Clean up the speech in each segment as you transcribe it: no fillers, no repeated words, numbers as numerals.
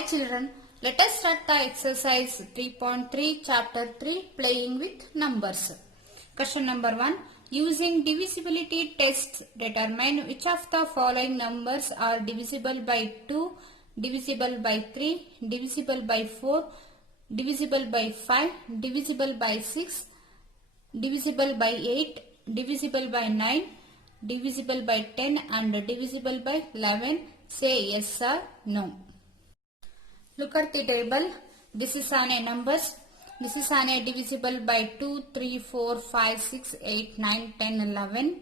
Hi children, let us start the exercise 3.3 chapter 3 playing with numbers. Question number 1. Using divisibility tests determine which of the following numbers are divisible by 2, divisible by 3, divisible by 4, divisible by 5, divisible by 6, divisible by 8, divisible by 9, divisible by 10 and divisible by 11. Say yes or no. Look at the table. This is an a numbers. This is an a divisible by 2, 3, 4, 5, 6, 8, 9, 10, 11.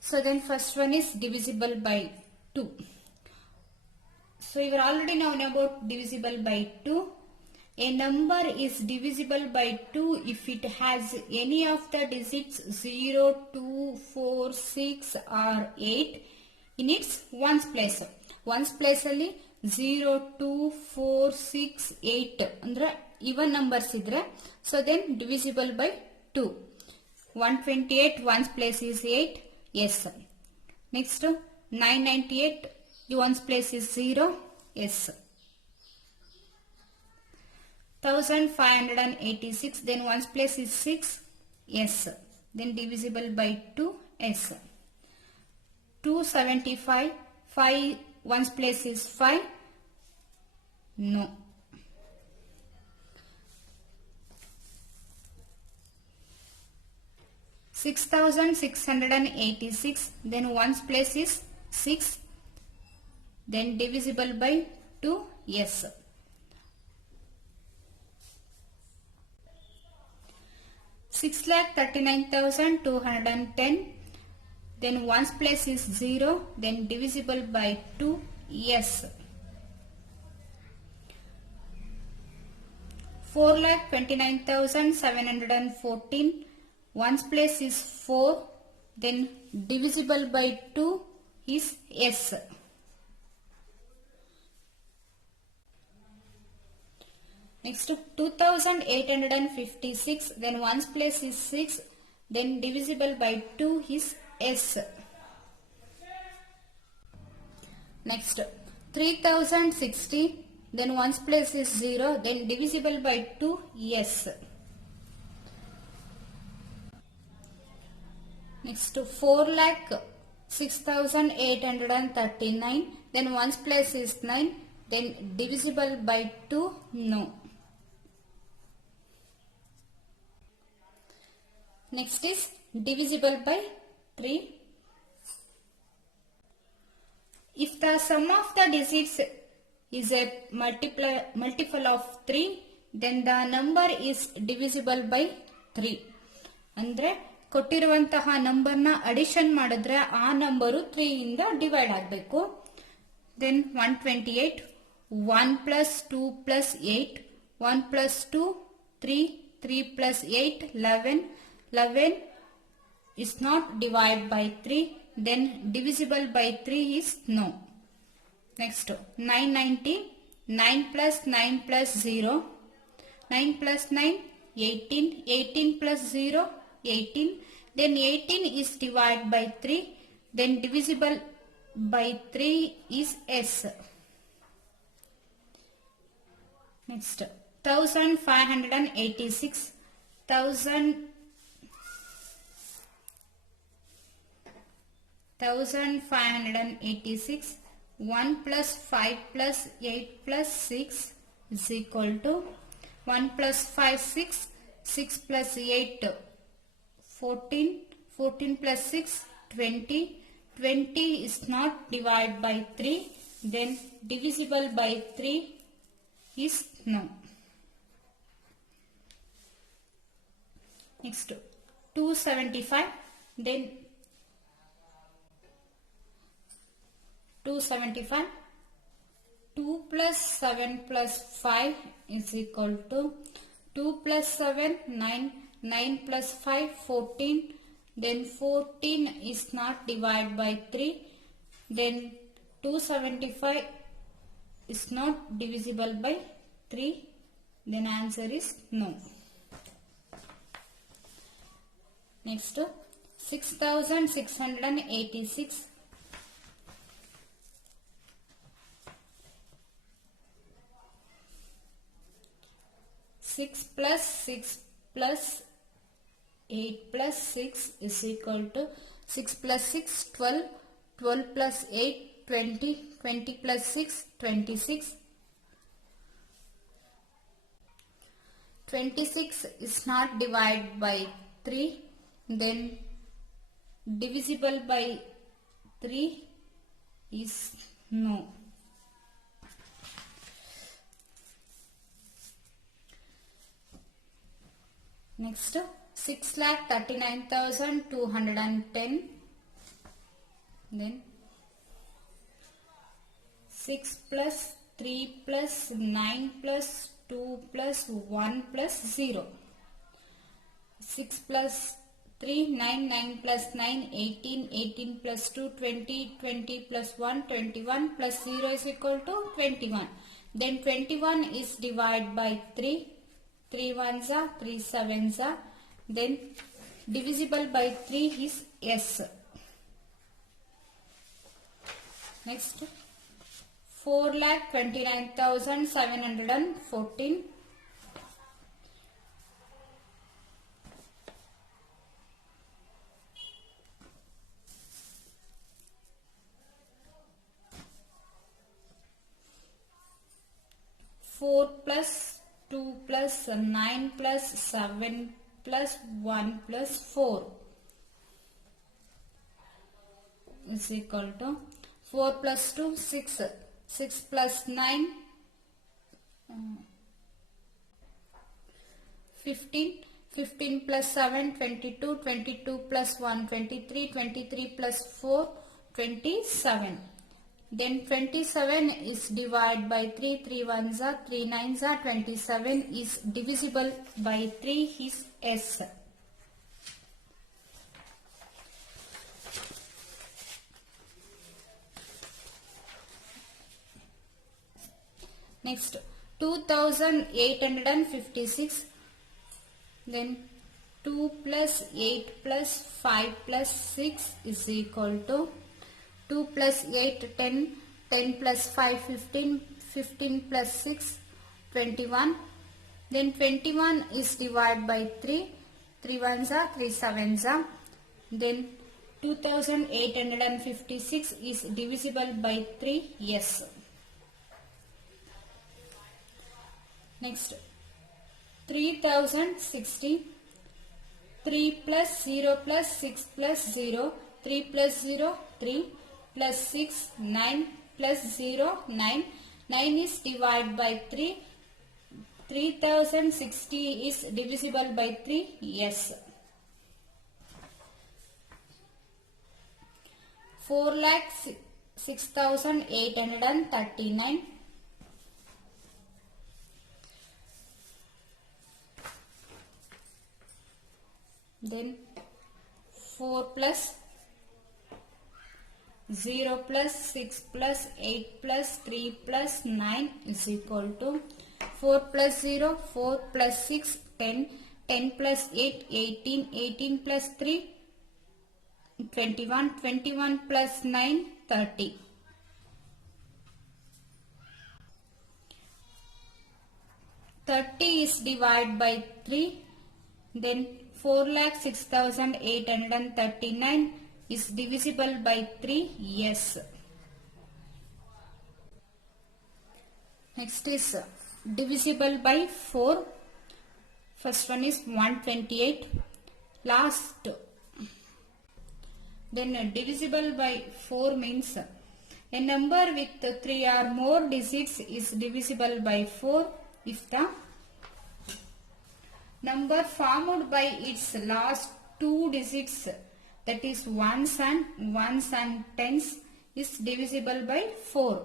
So then first one is divisible by 2. So you are already known about divisible by 2. A number is divisible by 2 if it has any of the digits 0, 2, 4, 6 or 8 in its ones place. Ones place ಅಲ್ಲಿ 0, 2, 4, 6, 8 ಅಂದ್ರೆ even numbers idre. So then divisible by 2. 128 ones place is 8. Yes. Next 998 ones place is 0. Yes. 1586 then ones place is 6. Yes. Then divisible by 2. Yes. 275 5 ones place is 5. No. 6686 then ones place is 6. Then divisible by 2. Yes. 6,39,210 then ones place is 0 then divisible by 2. Yes. 4,29,714 ones place is 4 then divisible by 2 is yes. Next 2,856 then ones place is 6 then divisible by 2 is S. Next 3,060 then ones place is 0 then divisible by 2 yes. Next 4,06,839 then ones place is 9 then divisible by 2 no. Next is divisible by 3. If the sum of the digits is a multiple of 3, then the number is divisible by 3. ಅಂದ್ರೆ ಕೊಟ್ಟಿರುವಂತಹ number ನ addition ಮಾಡಿದ್ರೆ ಆ number 3 ಇಂದ divide ಆಗಬೇಕು. Then 128 1 plus 2 plus 8 1 plus 2 3 3 plus 8 11 11 is not divided by 3 then divisible by 3 is no. Next 990 9 plus 9 plus 0 9 plus 9 18 18 plus 0 18 then 18 is divided by 3 then divisible by 3 is S. Next 1586 1586 1 plus 5 plus 8 plus 6 is equal to 1 plus 5 6 6 plus 8 14 14 plus 6 20 20 is not divided by 3 then divisible by 3 is no. Next 275 then 275 2 plus 7 plus 5 is equal to 2 plus 7 9 9 plus 5 14 then 14 is not divided by 3 then 275 is not divisible by 3 then answer is no. Next 6686 6 plus 6 plus 8 plus 6 is equal to 6 plus 6 12, 12 plus 8 20, 20 plus 6 26. 26 is not divided by 3, then divisible by 3 is no. Next, 6,39,210. Then 6 plus 3 plus 9 plus 2 plus 1 plus 0. 6 plus 3, 9, 9 plus 9, 18, 18 plus 2, 20, 20 plus 1, 21 plus 0 is equal to 21. Then 21 is divided by 3. 3 ones are, 3 sevens are. Then divisible by 3 is S. Next, 4,29,714. Four plus 2 plus 9 plus 7 plus 1 plus 4 is equal to 4 plus 2 6, 6 plus 9 15, 15 plus 7 22, 22 plus 1 23, 23 plus 4 27. Then 27 is divided by 3, 3 ones are, 3 nines are, 27 is divisible by 3 is S. Next, 2,856. Then 2 plus 8 plus 5 plus 6 is equal to 2 plus 8 10, 10 plus 5 15, 15 plus 6 21. Then 21 is divided by 3, 3 ones are, 3 sevens are. Then 2,856 is divisible by 3, yes. Next, 3,060. 3 plus 0 plus 6 plus 0, 3 plus 0 3 plus 6 9 plus 0 9, 9 is divided by 3. 3,060 is divisible by 3, yes. 4,06,839. Then 4 plus 0 plus 6 plus 8 plus 3 plus 9 is equal to 4 plus 0, 4 plus 6, 10, 10 plus 8, 18, 18 plus 3, 21, 21 plus 9, 30. 30 is divided by 3, then 4,06,839 is divisible by 3, yes. Next is divisible by 4. First one is 128. Last. Then divisible by 4 means a number with 3 or more digits is divisible by 4 if the number formed by its last 2 digits, that is ones and tens, is divisible by 4.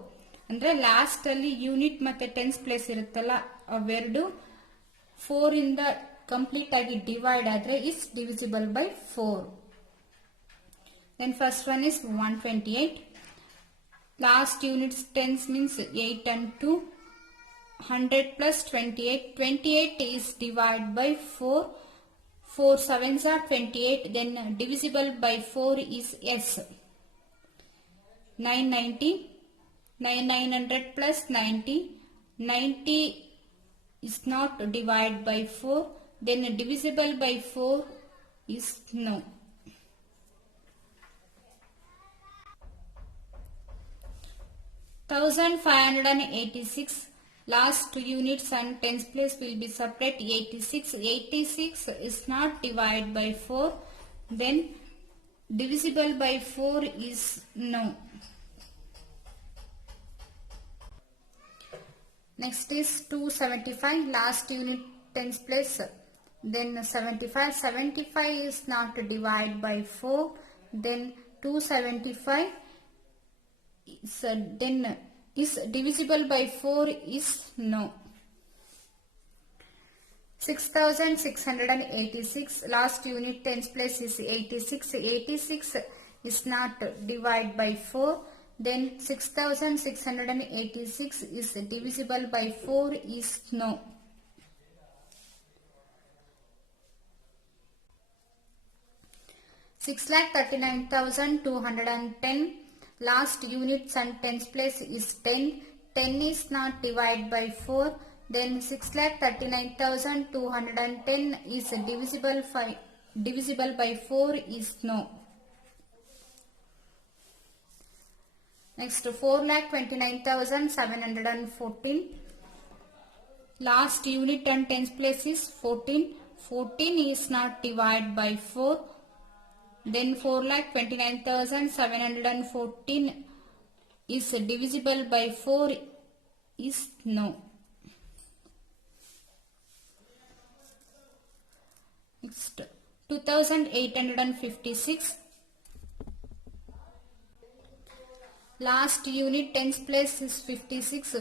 ಅಂದ್ರೆ last ಅಲ್ಲಿ unit ಮತ್ತೆ tense place ಇರುತ್ತಲ್ಲ ಅವೆರಡು 4 ಇಂದ complete ಆಗಿ divide ಆದ್ರೆ is divisible by 4. Then first one is 128. Last units tens means 8 and 2. 100 plus 28. 28 is divided by 4. 4 sevens are 28. Then divisible by 4 is S. 990. 900 plus 90. 90 is not divided by 4, then divisible by 4 is no. Thousand 586 last units and tens place will be separate. 86 is not divided by 4, then divisible by 4 is no. Next is 275 last unit tens place, then 75 is not divided by 4, then 275 is then is divisible by 4 is no. 6686 last unit tens place is 86 is not divided by 4, then 6686 is divisible by 4 is no. 6,39,210 last units and tens place is 10 is not divided by 4, then 6,39,210 is divisible by 4 is no. Next 4,29,714 last unit and tens place is 14 is not divided by 4, then 4,29,714 is divisible by 4 is no. Next 2,856 last unit tens place is 56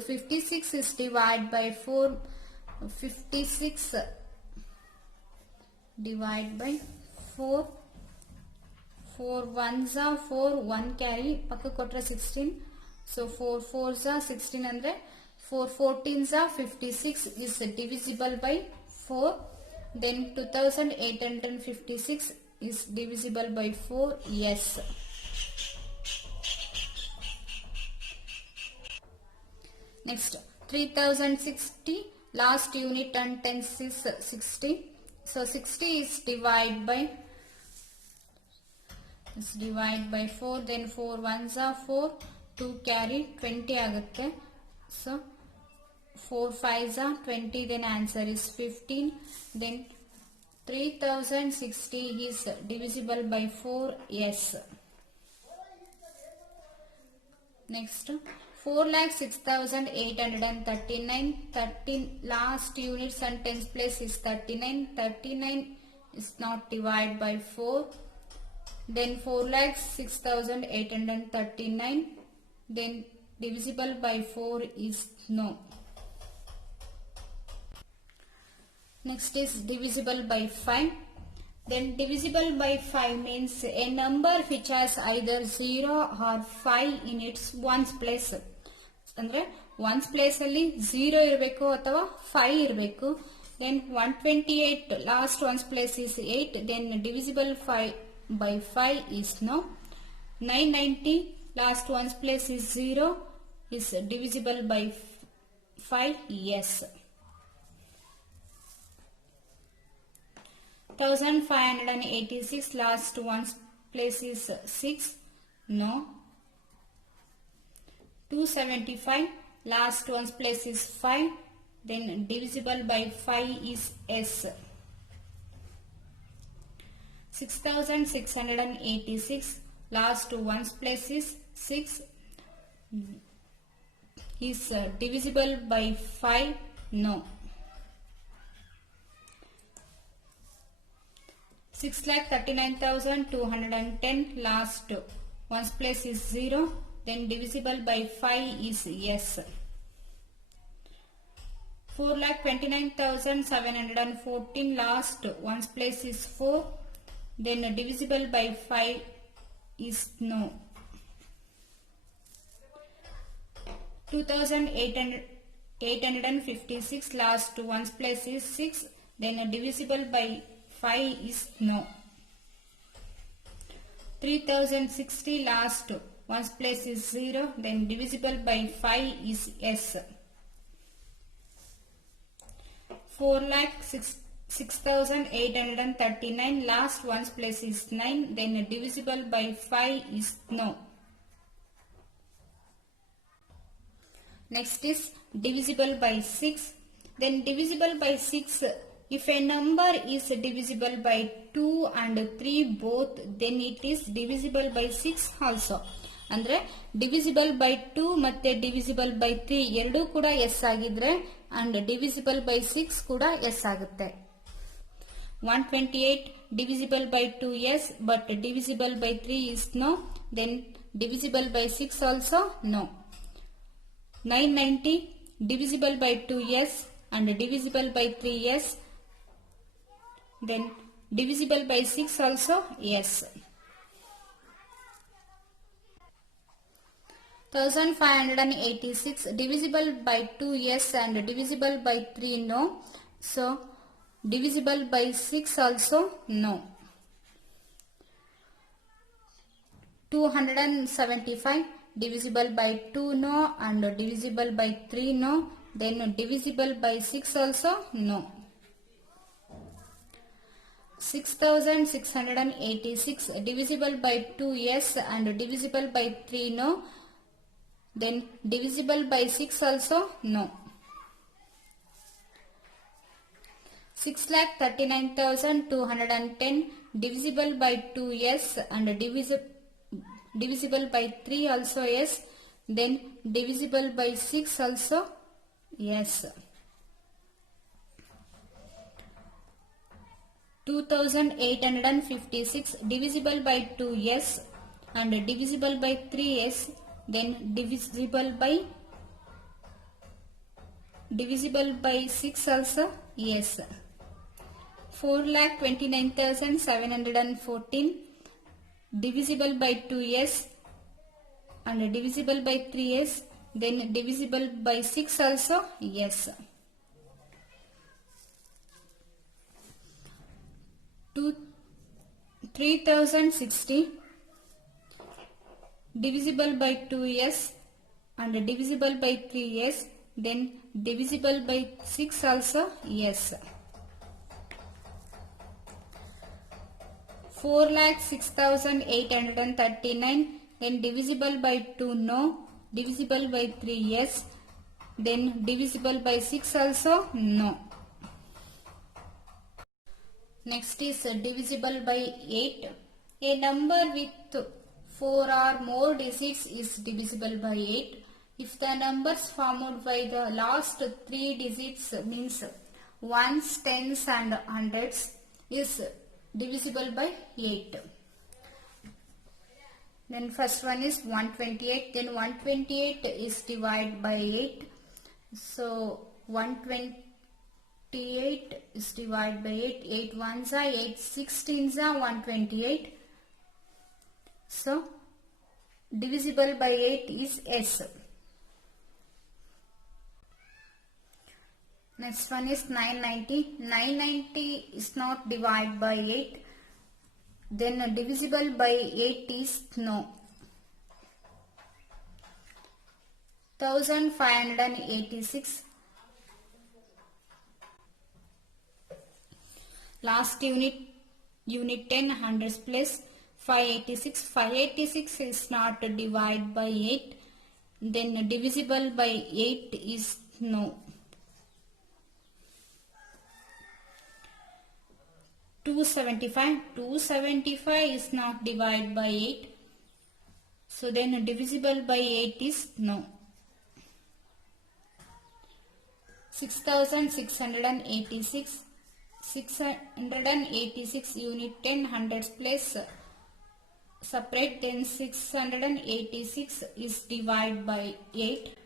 is divided by 4, 56 divided by 4, 4 ones are 4, 1 carry pakka kotra 16, so 4 fours are 16 andre 4 14s are 56 is divisible by 4, then 2,856 is divisible by 4, yes. Next 3,060 last unit and tens is 60, so 60 is divided by 4, then 4 ones are 4, 2 carry 20 agutte, so 4 5s are 20, then answer is 15, then 3060 is divisible by 4, yes. Next 4,06,839 13 last units and tens place is 39 is not divided by 4, then 4,06,839 then divisible by 4 is no. Next is divisible by 5. Then divisible by 5 means a number which has either 0 or 5 in its ones place. ಅಂದ್ರೆ ones place ಅಲ್ಲಿ 0 ಇರಬೇಕು ಅಥವಾ 5 ಇರಬೇಕು. Then 128 last ones place is 8, then divisible 5 by 5 is no. 990 last ones place is 0 is divisible by 5, yes. 1586 last ones place is 6, no. 275 last ones place is 5, then divisible by 5 is S. 6686 last ones place is 6 is divisible by 5, no. 6,39,210 last ones place is 0, then divisible by 5 is yes. 4,29,714 last ones place is 4, then divisible by 5 is no. 2,856 last ones place is 6, then divisible by 5 is no. 3,060 last ones place is 0, then divisible by 5 is yes. 4 lakh 6,839. Last one's place is 9. Then divisible by 5 is no. Next is divisible by 6. Then divisible by 6. If a number is divisible by 2 and 3 both, then it is divisible by 6 also. ಅಂದ್ರೆ divisible by 2 ಮತ್ತೆ divisible by 3 ಎರಡೂ ಕೂಡ s ಆಗಿದ್ರೆ and divisible by 6 ಕೂಡ s ಆಗುತ್ತೆ. 128 divisible by 2 yes, but divisible by 3 is no. Then divisible by 6 also no. 990 divisible by 2 yes and divisible by 3 yes. Then divisible by 6 also yes. 1586 divisible by 2 yes and divisible by 3 no. So divisible by 6 also no. 275 divisible by 2 no and divisible by 3 no. Then divisible by 6 also no. 6686 divisible by 2 yes and divisible by 3 no. Then divisible by 6 also no. 6,39,210 divisible by 2 yes and divisible by 3 also yes. Then divisible by 6 also yes. 2,856 divisible by 2 yes and divisible by 3 yes. Then divisible by 6 also yes. 4,29,714 divisible by 2 yes and divisible by 3 yes. Then divisible by 6 also yes. 3,060 divisible by 2 yes and divisible by 3 yes. Then divisible by 6 also yes. 4,06,839 then divisible by 2 no, divisible by 3 yes. Then divisible by 6 also no. Next is divisible by 8. A number with 4 or more digits is divisible by 8 if the numbers formed by the last 3 digits means ones, tens and hundreds is divisible by 8. Then first one is 128. Then 128 is divided by 8. So 128 is divided by 8. 8 ones are 8 16s are 128. So divisible by 8 is S. Next one is 990. 990 is not divided by 8. Then divisible by 8 is no. 1586. Last unit 10 hundreds place 586. 586 is not divided by 8. Then divisible by 8 is no. 275. 275 is not divided by 8. So then divisible by 8 is no. 6686. 686 unit 10 hundreds place separate. Then 686 is divided by 8.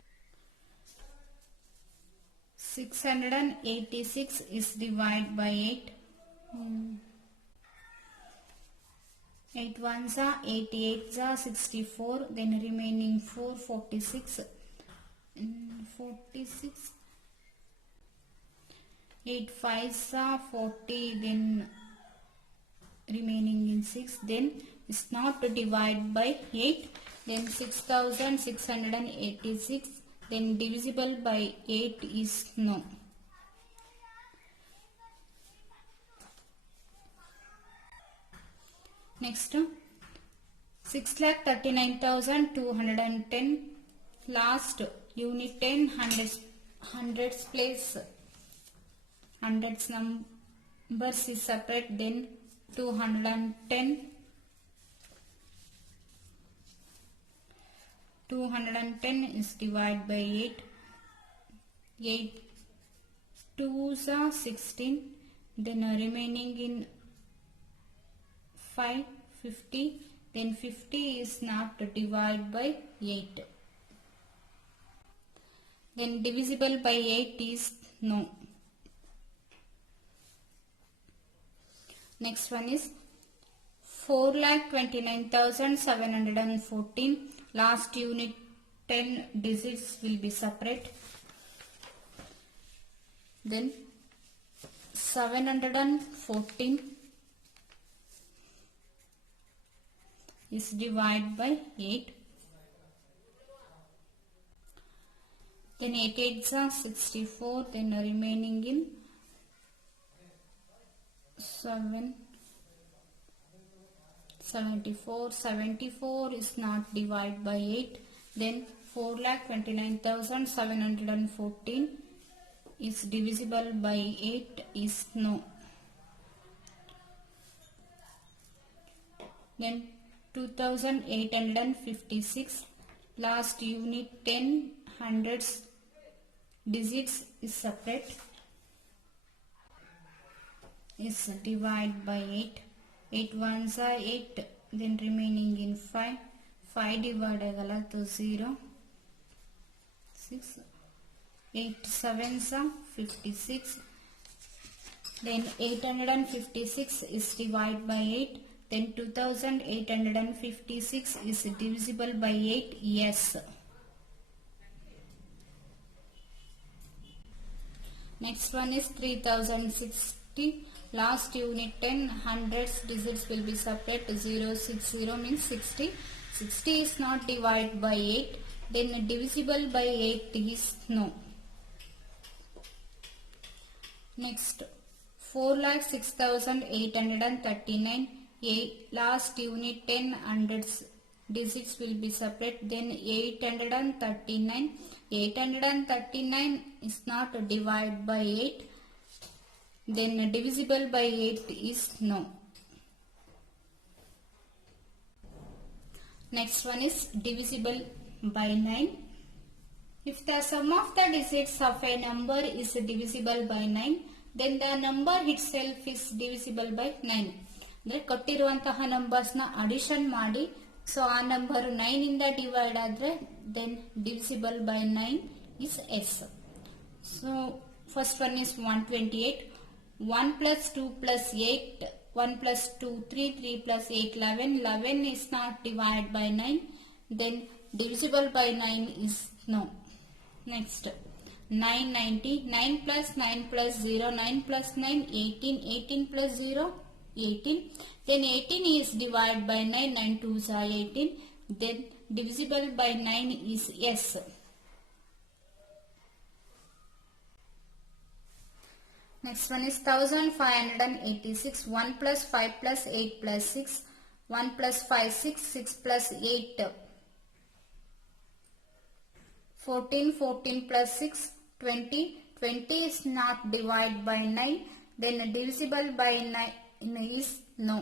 686 is divided by 8. 8 ones are 88s are 64. Then remaining 4 46. 46. 8 5s are 40. Then remaining in 6. Then it's not divided by 8. Then 6686. Then divisible by 8 is no. Next, 6,39,210 last unit 10 hundreds place hundreds numbers is separate, then 210 is divided by 8. 8 2s are 16, then remaining in 5 50, then 50 is not divided by 8, then divisible by 8 is no. Next one is 4,29,714 last unit 10 digits will be separate, then 714 is divided by 8, then 8 8s are 64, then remaining in 74 is not divided by 8, then 4,29,714 is divisible by 8 is no. Then 2,856 last unit 10 hundreds digits is separate, is divided by 8. 8 ones are 8, then remaining in 5. 5 divided to 0. 6. 8 sevens are 56. Then 856 is divided by 8. Then 2,856 is divisible by 8. Yes. Next one is 3,060. Last unit 10 hundreds digits will be separate. 060 means 60. 60 is not divided by 8. Then divisible by 8 is no. Next 4,06,839. Last unit 10 hundreds digits will be separate. Then 839. 839 is not divided by 8. Then divisible by 8 is no. Next one is divisible by 9. If the sum of the digits of a number is divisible by 9, then the number itself is divisible by 9. ಅಂದರೆ ಕೊಟ್ಟಿರುವಂತಹ ನಂಬರ್ಸ್ನ addition ಮಾಡಿ so ಆ number 9 ಇಂದ divide ಆದರೆ then divisible by 9 is S. So first one is 128. 1 plus 2 plus 8, 1 plus 2 3, 3 plus 8 11. 11 is not divided by 9, then divisible by 9 is no. Next 990. 9 plus 9 plus 0, 9 plus 9 18. 18 plus 0 18, then 18 is divided by 9. 9 2s are 18, then divisible by 9 is yes. Next one is 1586. 1 plus 5 plus 8 plus 6. 1 plus 5 6. 6 plus 8 14. 14 plus 6 20. 20 is not divided by 9, then divisible by 9 is no.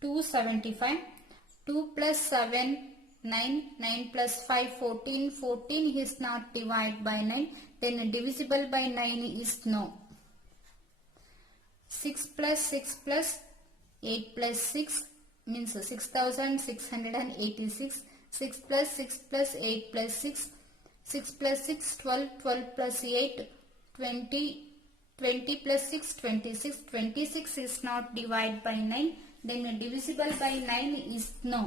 275. 2 plus 7 9. 9 plus 5 14. 14 is not divided by 9, then divisible by 9 is no. 6 plus 6 plus 8 plus 6 means 6,686. 6 plus 6 plus 8 plus 6. 6 plus 6 12. 12 plus 8 20. 20 plus 6 26. 26 is not divided by 9, then divisible by 9 is no.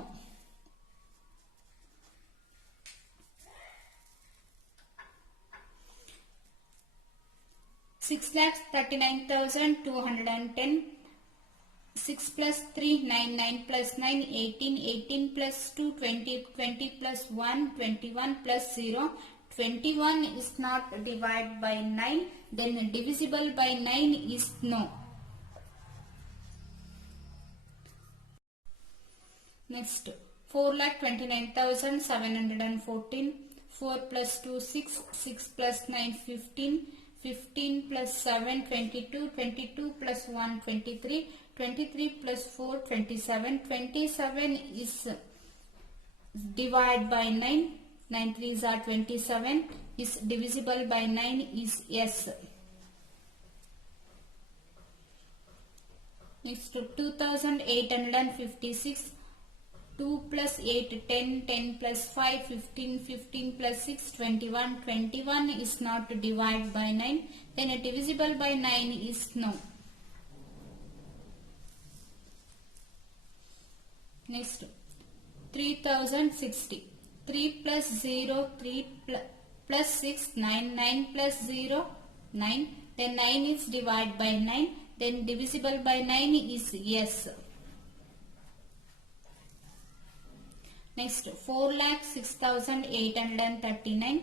6,39,210. 6 plus 3 9. 9 plus 9 18. 18 plus 2 20. 20 plus 1 21 plus 0. 21 is not divided by 9, then divisible by 9 is no. Next, 4,29,714. 4 plus 2, 6. 6 plus 9, 15. 15 plus 7, 22. 22 plus 1, 23. 23 plus 4, 27. 27 is divided by 9. 9 3s are 27. Is divisible by 9 is yes. Next, 2,856. 2 plus 8, 10. 10 plus 5, 15. 15 plus 6, 21. 21 is not divided by 9. Then divisible by 9 is no. Next, 3,060. 3 plus 0, 3 plus 6, 9. 9 plus 0, 9. Then 9 is divided by 9. Then divisible by 9 is yes. Next, 4,06,839.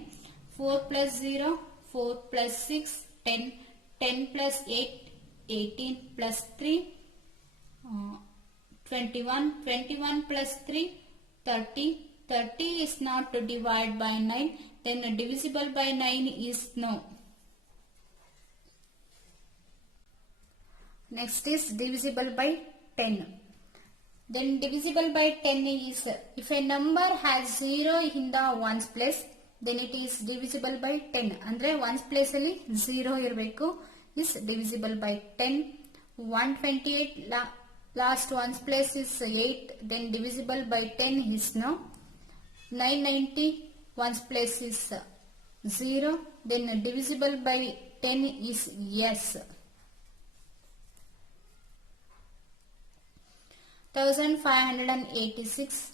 4 plus 0, 4 plus 6, 10. 10 plus 8, 18 plus 3, 21. 21 plus 3, 30. 30 is not divided by 9. Then divisible by 9 is no. Next is divisible by 10. Then divisible by 10 is, if a number has 0 in the ones place, then it is divisible by 10. Andre ones place alli 0 irbeku, is divisible by 10. 128 last ones place is 8, then divisible by 10 is no. 990 ones place is 0, then divisible by 10 is yes. 1,586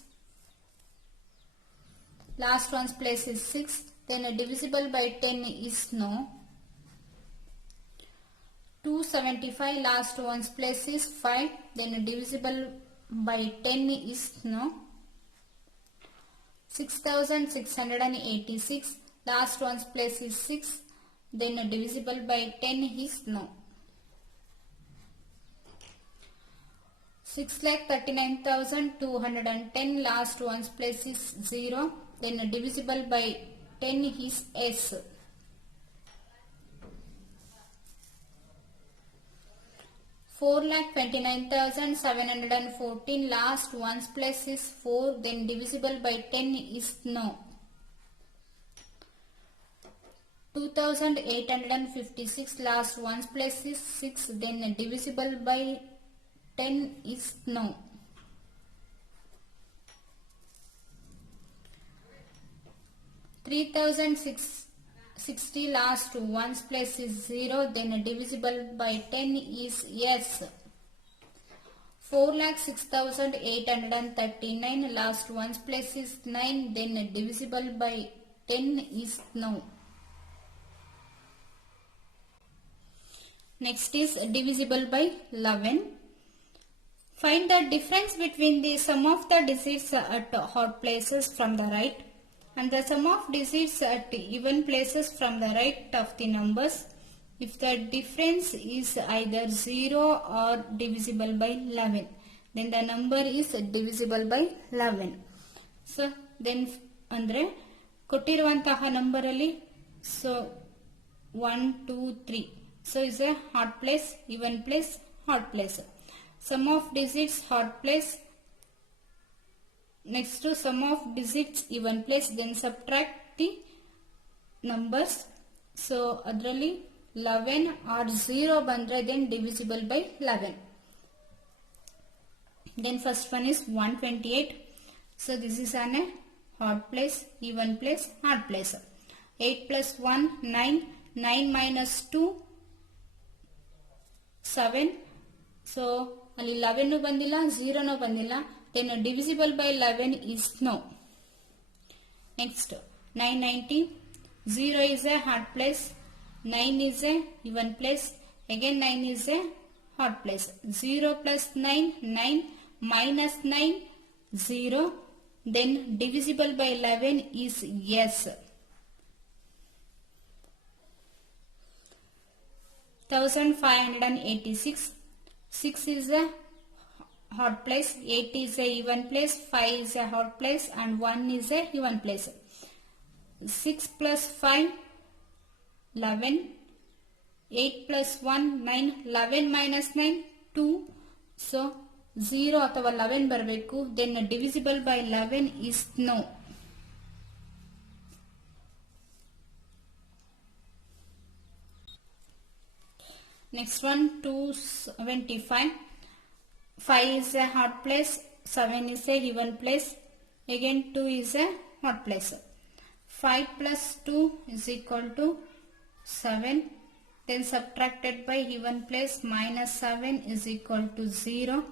last one's place is 6, then divisible by 10 is no. 275 last one's place is 5, then divisible by 10 is no. 6,686 last one's place is 6, then divisible by 10 is no. 6,39,210 last one's place is 0, then divisible by 10 is S. 4,29,714 last one's place is 4, then divisible by 10 is no. 2,856 last one's place is 6, then divisible by 10 is no. 3,660 last one's place is 0, then divisible by 10 is yes. 4,06,839 last one's place is 9, then divisible by 10 is no. Next is divisible by 11. Find the difference between the sum of the digits at odd places from the right and the sum of digits at even places from the right of the numbers if the difference is either 0 or divisible by 11. Then the number is divisible by 11. So then andre kottiruvantaha number alli so 1 2 3, so is a odd place, even place, odd place. Sum of digits odd place, next to sum of digits even place, then subtract the numbers. So adralli 11 or 0 bandre then divisible by 11. Then first one is 128. So this is an odd place, even place, odd place. 8 plus 1 9, 9 minus 2 7. So 11 no bandilla, 0 no bandilla, then divisible by 11 is no. Next 990, 0 is a odd place, 9 is a even place, again 9 is a odd place. 0 plus 9, 9 minus 9, 0, then divisible by 11 is yes. 1,586, 6 is a odd place, 8 is a even place, 5 is a odd place and 1 is a even place. 6 plus 5, 11, 8 plus 1, 9, 11 minus 9, 2. So 0 ಅಥವಾ 11 ಬರಬೇಕು. Then divisible by 11 is no. Next one, 275. 5 is a odd place, 7 is a even place, again 2 is a odd place. 5 plus 2 is equal to 7, then subtracted by even place, minus 7 is equal to 0.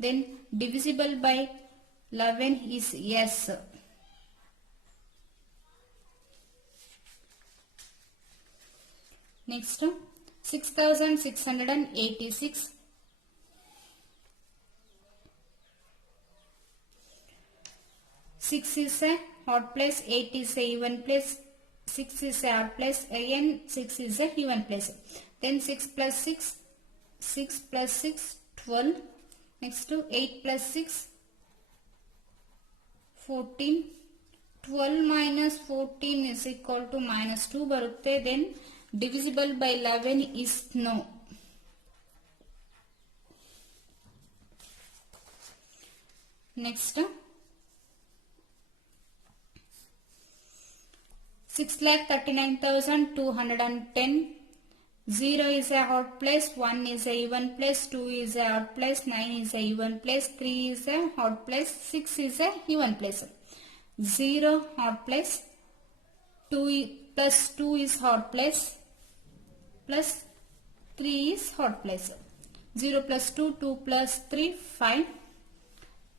Then divisible by 11 is yes. Next, 6686. 6 is a odd place, 8 is a even place, 6 is a odd place, again 6 is a even place. Then 6 plus 6, 6 plus 6, 12. Next to 8 plus 6, 14. 12 minus 14 is equal to minus 2 barutte. Then divisible by 11 is no. Next, 6,39,210. 0 is a odd place, 1 is a even place, 2 is a odd place, 9 is a even place, 3 is a odd place, 6 is a even place. 0 odd place, 2 plus 2 is odd place, plus 3 is odd place. 0 plus 2, 2 plus 3, 5.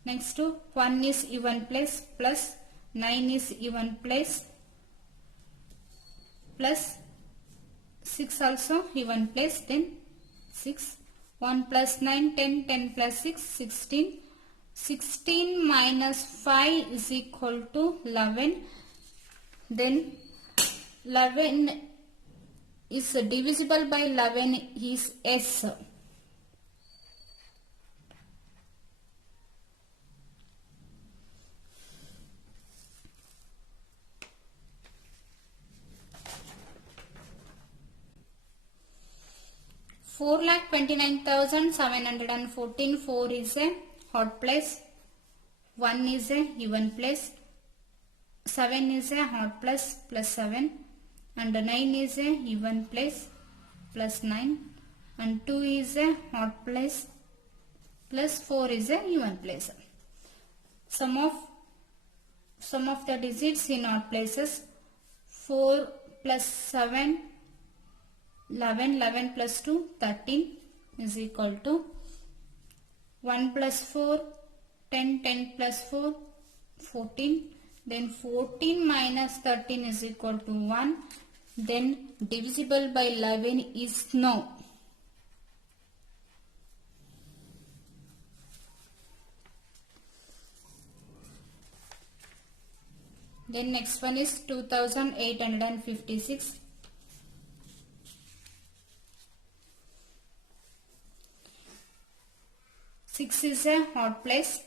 Next to 1 is even place, plus 9 is even place, plus 6 also even place, then 6. 1 plus 9, 10, 10 plus 6, 16. 16 minus 5 is equal to 11. Then 11 is divisible by 11 is S. 4,29,714. 4 is a odd place, 1 is a even place, 7 is a odd place, plus 7, and 9 is a even place, plus 9, and 2 is a odd place, plus 4 is a even place. Sum of the digits in odd places. 4 plus 7, 11, 11 plus 2, 13 is equal to 1 plus 4, 10, 10 plus 4, 14. Then 14 minus 13 is equal to 1. Then divisible by 11 is no. Then next one is 2,856. 6 is a odd place,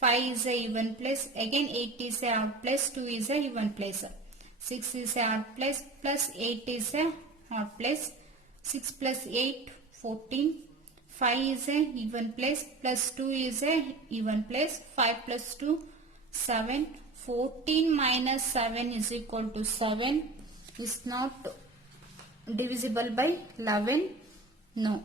5 is a even place, again 8 is a odd place, 2 is a even place. 6 is a odd place, plus 8 is a odd place, 6 plus 8, 14. 5 is a even place, plus 2 is a even place, 5 plus 2, 7. 14 minus 7 is equal to 7. Is not divisible by 11. No.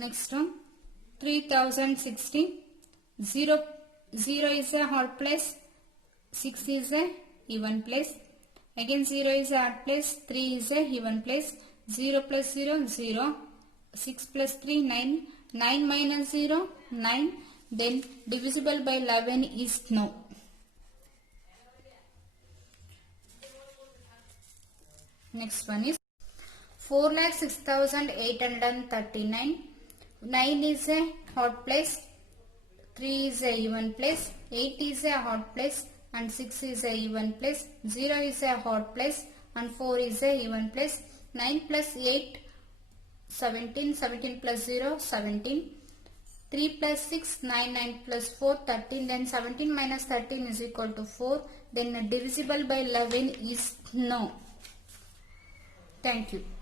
Next one, 3,060. 0 is a odd place, 6 is a even place, again 0 is a odd place, 3 is a even place, 0 plus 0, 0, 6 plus 3, 9, 9 minus 0, 9, then divisible by 11 is no. Next one is 4,06,839. 9 is a odd place, 3 is a even place, 8 is a odd place and 6 is a even place, 0 is a odd place and 4 is a even place. 9 plus 8, 17, 17 plus 0, 17. 3 plus 6, 9, 9 plus 4, 13. Then 17 minus 13 is equal to 4. Then divisible by 11 is no. Thank you.